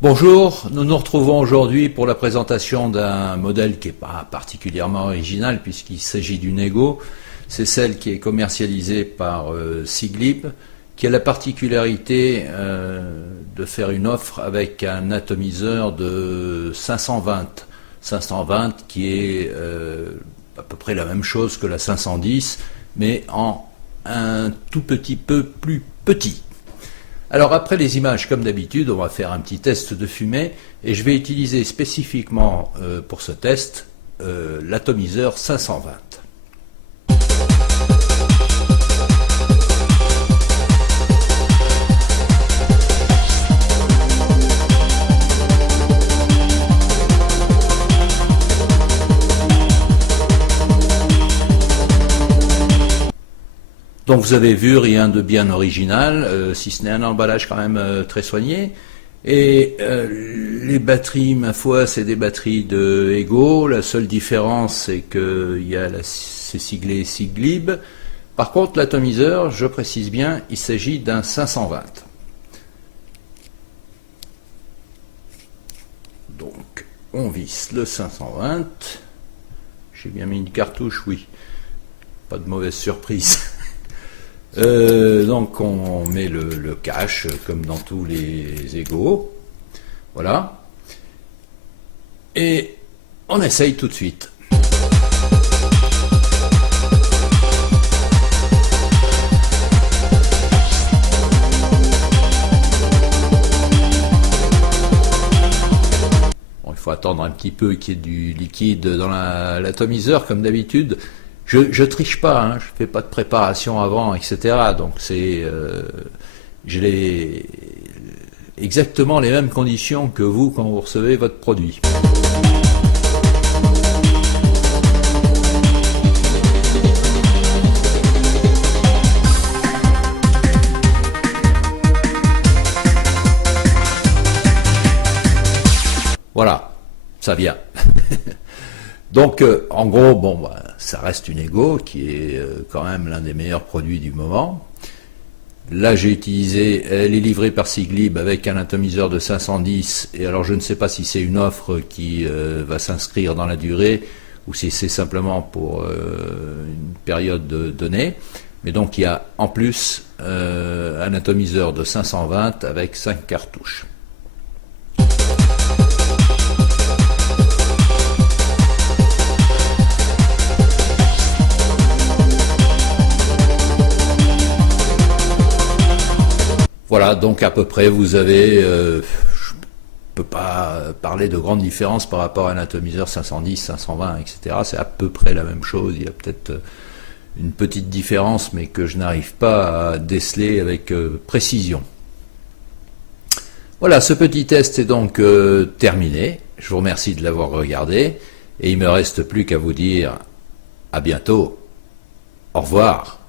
Bonjour, nous nous retrouvons aujourd'hui pour la présentation d'un modèle qui n'est pas particulièrement original puisqu'il s'agit d'une Ego. C'est celle qui est commercialisée par Siglib, qui a la particularité de faire une offre avec un atomiseur de 520. 520 qui est à peu près la même chose que la 510, mais en un tout petit peu plus petit. Alors après les images, comme d'habitude, on va faire un petit test de fumée et je vais utiliser spécifiquement pour ce test l'atomiseur 520. Donc vous avez vu, rien de bien original, si ce n'est un emballage quand même très soigné. Et les batteries, ma foi, c'est des batteries de Ego. La seule différence, c'est que c'est siglé Siglib. Par contre, l'atomiseur, je précise bien, il s'agit d'un 520. Donc, on visse le 520. J'ai bien mis une cartouche, oui. Pas de mauvaise surprise. Donc on met le cache comme dans tous les Ego, voilà, et on essaye tout de suite. Bon, il faut attendre un petit peu qu'il y ait du liquide dans l'atomiseur comme d'habitude. Je triche pas, hein, je fais pas de préparation avant, etc. Donc j'ai exactement les mêmes conditions que vous quand vous recevez votre produit. Voilà, ça vient. Donc, en gros, bon, ça reste une Ego qui est quand même l'un des meilleurs produits du moment. Là, j'ai utilisé, elle est livrée par Siglib avec un atomiseur de 510, et alors je ne sais pas si c'est une offre qui va s'inscrire dans la durée, ou si c'est simplement pour une période donnée. Mais donc, il y a en plus un atomiseur de 520 avec 5 cartouches. Voilà, donc à peu près vous avez, je ne peux pas parler de grandes différences par rapport à un atomiseur 510, 520, etc. C'est à peu près la même chose, il y a peut-être une petite différence, mais que je n'arrive pas à déceler avec précision. Voilà, ce petit test est donc terminé. Je vous remercie de l'avoir regardé, et il ne me reste plus qu'à vous dire à bientôt. Au revoir.